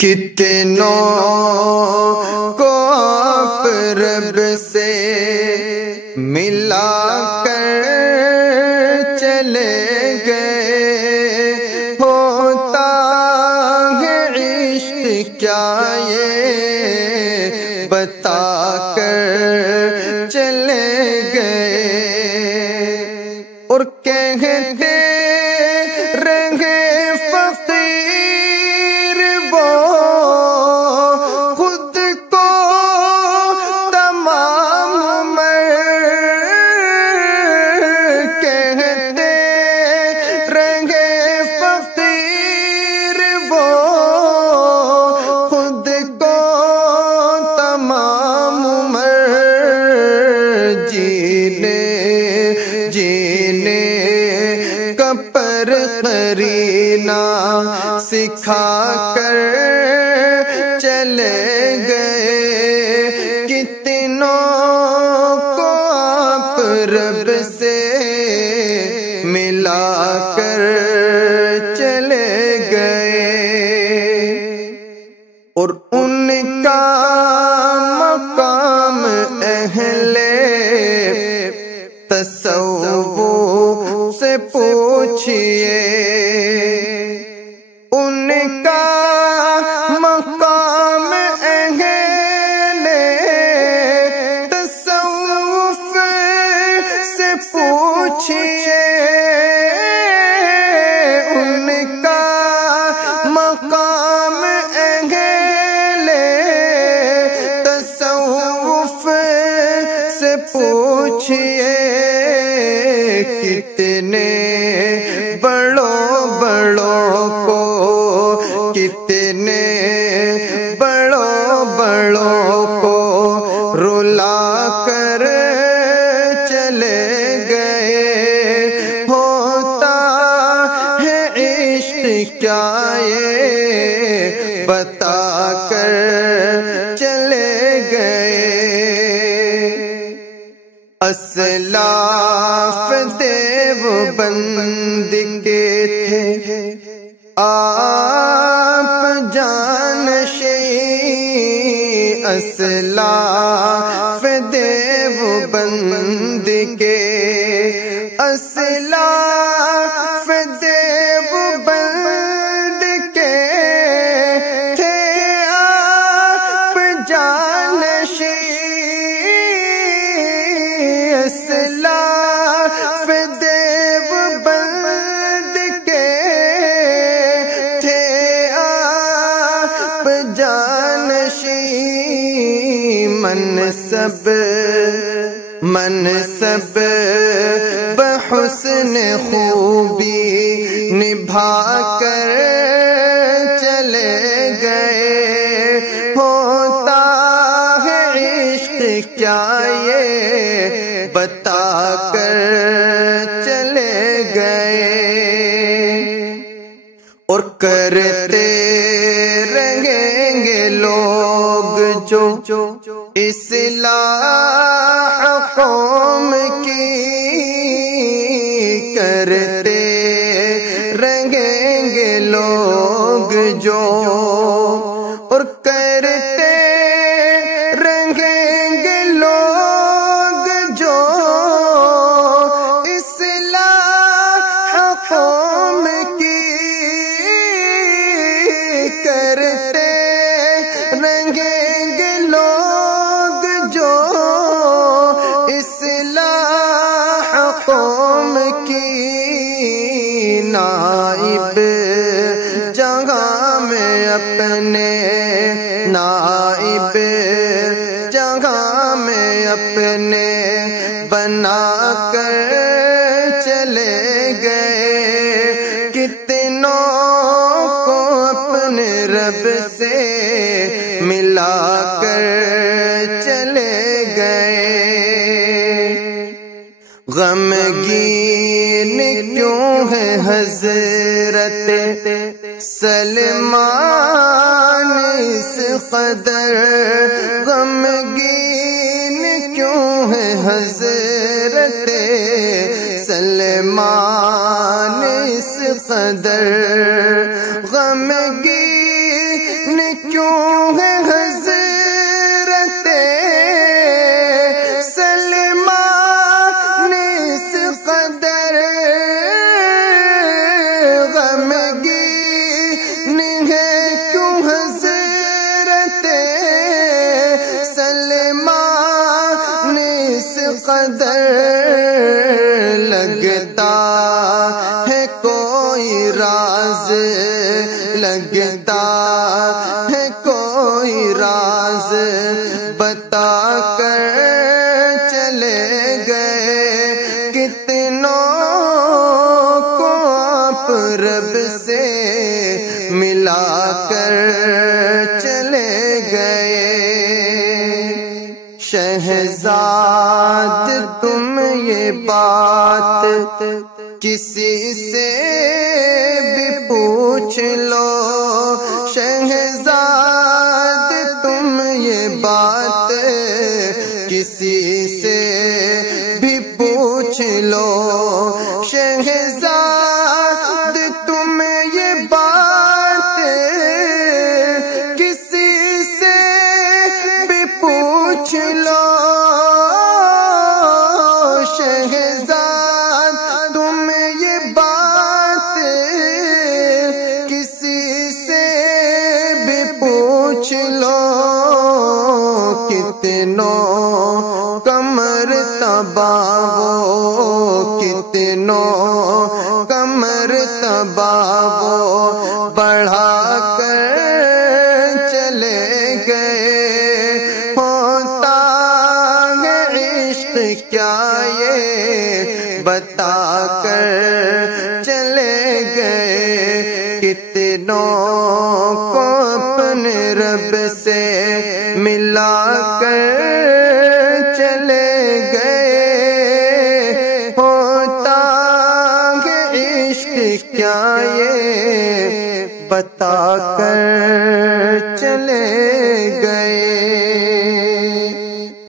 کتنوں کو آپ رب سے ملا کر چلے گئے، ہوتا ہے عشق کیا یہ بتا کر چلے گئے، اور کہتے رہے فقیر وہ خود کو تمام عمر، کہتے رہے فقیر وہ خود کو تمام عمر، جینے کا پر قرینہ سکھا کر چلے گئے، کتنوں کو آپ رب سے ملا کر چلے گئے، اور ان کا مقام اہل تصوف سے پوچھئے، ان کا مقام اہل تصوف سے پوچھئے، ان کا مقام اہل تصوف سے پوچھئے، کتنے بڑوں کو، کتنے بڑوں کو رلا کر چلے گئے، ہوتا ہے عشق کیا یہ بتا کر چلے گئے، اسلاف دیوبند کے تھے آپ جانشین، اسلاف دیوبند کے، اسلاف دیوبند کے تھے آپ جانشین، اسلاف دیوبند کے تھے آپ جانشین، منصب بحسن خوبی نبھا کر چلے گئے، ہوتا ہے عشق کیا یہ بتا کر چلے گئے، اور کرتے رہیں گے لوگ جو اصلاح قوم کی، کرتے رہیں گے لوگ جو، اور کرتے رہیں گے لوگ جو اصلاح قوم کی، کرتے رہیں گے لوگ جو اصلاح قوم کی، نائب جگہ میں اپنے، نائب جگہ میں اپنے بنا کر چلے گئے، کتنوں کو اپنے رب سے ملا کر چلے گئے، غمگین کیوں ہے حضرت سلمان اس قدر، غمگین کیوں ہے حضرت سلمان اس قدر، غمگین کیوں ہے حضرت سلمان اس قدر غمگین ہے، کیوں حضرت سلمان اس قدر لگتا ہے کوئی راز، لگتا ہے کوئی راز بتا کر چلے گئے، کتنوں کو آپ رب سے ملا کر چلے گئے۔ شہزاد تم یہ بات کسی سے بھی پوچھ لو، شہزاد تم یہ بات کسی سے بھی پوچھ لو، شہزاد تم یہ بات کسی سے بھی پوچھ لو، شہزاد تم یہ بات کسی سے بھی پوچھ لو، کتنوں کمر تباہ، کتنوں کمر تباہ بڑھا کر چلے گئے، ہوتا ہے عشق کیا یہ بتا کر چلے گئے، کتنوں کو اپنے رب سے ملا کر چلے گئے، ہوتا ہے عشق کیا یہ بتا کر چلے گئے۔